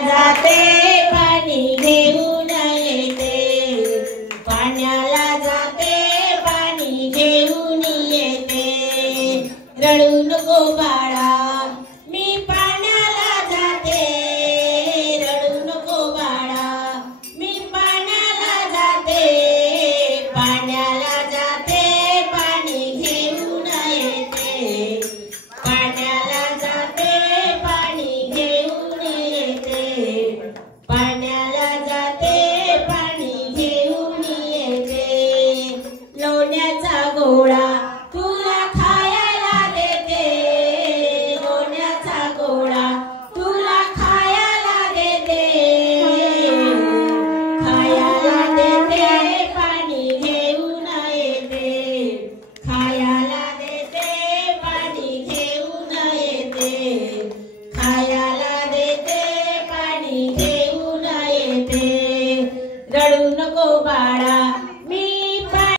जाते पाणी घेऊन येते, पाण्याला जाते पाणी घेऊन येते। रडू नको बाळा मी पाण्याला जाते, रडू नको बाळा मी पाण्याला जाते, पाण्याला जाते पाणी घेऊन येते, पाण्याला जाते पाणी घेऊन येते, पाण्याला जाते पाणी घेऊन येते। लोण्याचा गोळा तुला खायला देते, लोण्याचा गोळा तुला खायला देते, खायला देते पाणी घेऊन येते, खायला देते पाणी घेऊन येते, खायला देते पाणी घेऊन येते। रडू नको बाळा